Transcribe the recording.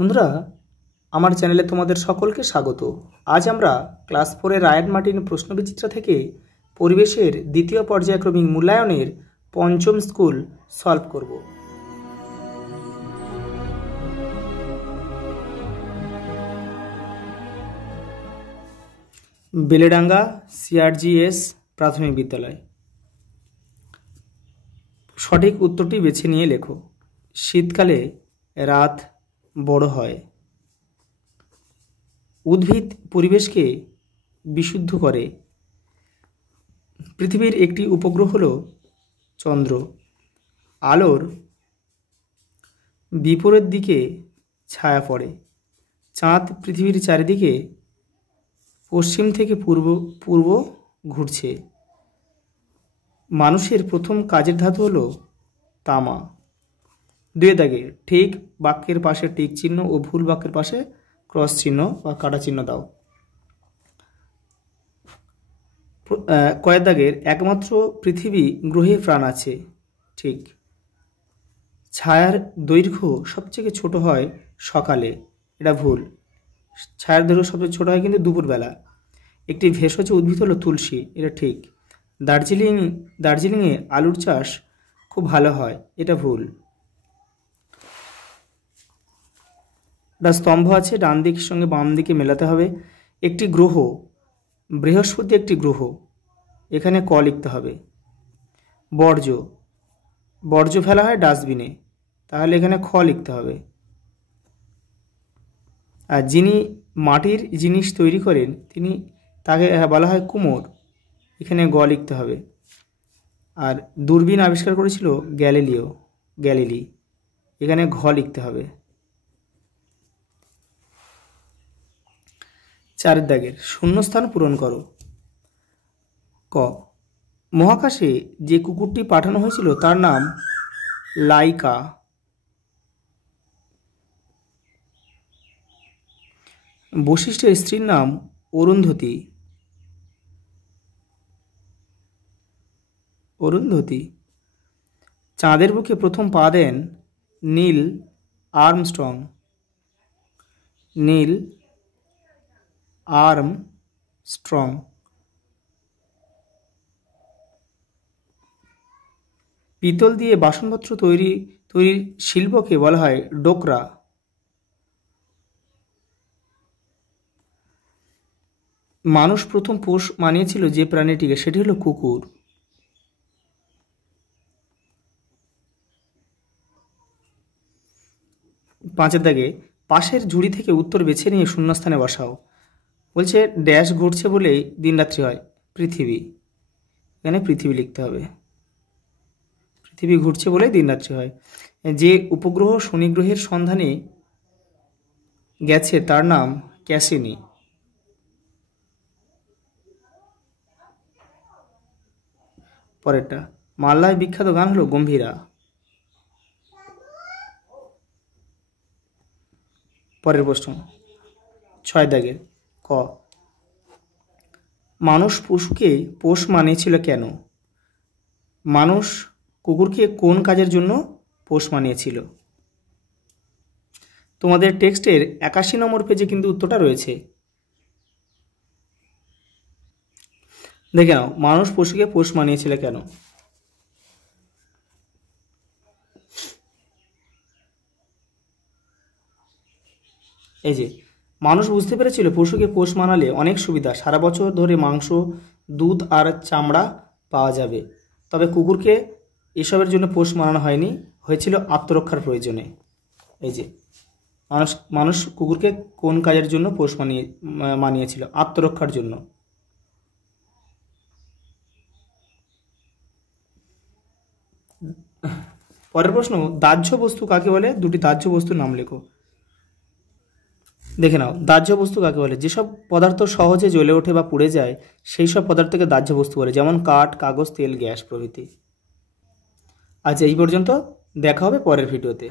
বন্ধুরা, আমার চ্যানেলে তোমাদের সকলকে স্বাগত। আজ আমরা ক্লাস 4 এর রায়ান মার্টিন প্রশ্নবিচিত্রা থেকে পরিবেশের দ্বিতীয় পর্যায়ক্রমিক মূল্যায়নের পঞ্চম স্কুল সলভ করব। বেলেডাঙ্গা সিআরজিএস প্রাথমিক বিদ্যালয়। সঠিক উত্তরটি বেছে নিয়ে লেখো। শীতকালে রাত বড় হয়। উদ্ভিদ পরিবেশকে বিশুদ্ধ করে। পৃথিবীর একটি উপগ্রহ হল চন্দ্র। আলোর বিপরীত দিকে ছায়া পড়ে। চাঁদ পৃথিবীর চারিদিকে পশ্চিম থেকে পূর্ব ঘুরছে। মানুষের প্রথম কাজের ধাতু হলো তামা। দুয়ে দাগে ঠিক বাক্যের পাশে টিক চিহ্ন ও ভুল বাক্যের পাশে ক্রস চিহ্ন বা কাটা চিহ্ন দাও। কয়ের দাগের একমাত্র পৃথিবী গ্রহে প্রাণ আছে। ঠিক। ছায়ার দৈর্ঘ্য সবথেকে ছোট হয় সকালে। এটা ভুল। ছায়ার দৈর্ঘ্য সবচেয়ে ছোট হয় কিন্তু দুপুরবেলা। একটি ভেষজ উদ্ভিদ হলো তুলসী। এটা ঠিক। দার্জিলিংয়ে আলুর চাষ খুব ভালো হয়। এটা ভুল। একটা স্তম্ভ আছে, ডান দিকের সঙ্গে বাম দিকে মেলাতে হবে। একটি গ্রহ, বৃহস্পতি একটি গ্রহ, এখানে ক লিখতে হবে। বর্জ্য ফেলা হয় ডাস্টবিনে, তাহলে এখানে খ লিখতে হবে। আর যিনি মাটির জিনিস তৈরি করেন তাকে বলা হয় কুমোর, এখানে গ লিখতে হবে। আর দূরবীন আবিষ্কার করেছিল গ্যালিলি, এখানে ঘ লিখতে হবে। 4 দাগের শূন্যস্থান পূরণ করো। ক, মহাকাশে যে কুকুরটি পাঠানো হয়েছিল তার নাম লাইকা। বশিষ্ঠের স্ত্রীর নাম অরুন্ধতী। চাঁদের বুকে প্রথম পা দেন নীল আর্মস্ট্রং। পিতল দিয়ে বাসনপত্র তৈরির শিল্পকে বলা হয় ডোকরা। মানুষ প্রথম পোষ মানিয়েছিল যে প্রাণীটিকে, সেটি হলো কুকুর। পাঁচের দাগে পাশের ঝুড়ি থেকে উত্তর বেছে নিয়ে শূন্যস্থানে বসাও। বলছে ড্যাশ ঘুরছে বলেই দিনরাত্রি হয়। পৃথিবী, এখানে পৃথিবী লিখতে হবে। পৃথিবী ঘুরছে বলেই দিনরাত্রি হয়। যে উপগ্রহ শনি গ্রহের সন্ধানে গেছে তার নাম ক্যাসিনি। পরেরটা, মালদায় বিখ্যাত গান হলো গম্ভীরা। পরের প্রশ্ন 6 দাগের ক, মানুষ পশুকে পোষ মানিয়েছিল কেন? মানুষ কুকুরকে কোন কাজের জন্য পোষ মানিয়েছিল? তোমাদের টেক্সটের 81 নম্বর পেজে কিন্তু উত্তরটা রয়েছে। দেখে নাও, মানুষ পশুকে পোষ মানিয়েছিল কেন? এই যে মানুষ বুঝতে পেরেছিল পশুকে পোষ মানালে অনেক সুবিধা, সারা বছর ধরে মাংস, দুধ আর চামড়া পাওয়া যাবে। তবে কুকুরকে এসবের জন্য পোষ মানানো হয়নি, হয়েছিল আত্মরক্ষার প্রয়োজনে। এই যে মানুষ কুকুরকে কোন কাজের জন্য পোষ মানিয়েছিল? আত্মরক্ষার জন্য। পরের প্রশ্ন, দাহ্য বস্তু কাকে বলে? দুটি দাহ্য বস্তুর নাম লেখো। দেখে নাও, দাহ্য বস্তু কাকে বলে? যেসব পদার্থ সহজে জ্বলে ওঠে বা পুড়ে যায় সেই সব পদার্থকে দাহ্য বস্তু বলে, যেমন কাঠ, কাগজ, তেল, গ্যাস প্রভৃতি। আজ এই পর্যন্ত, দেখা হবে পরের ভিডিওতে।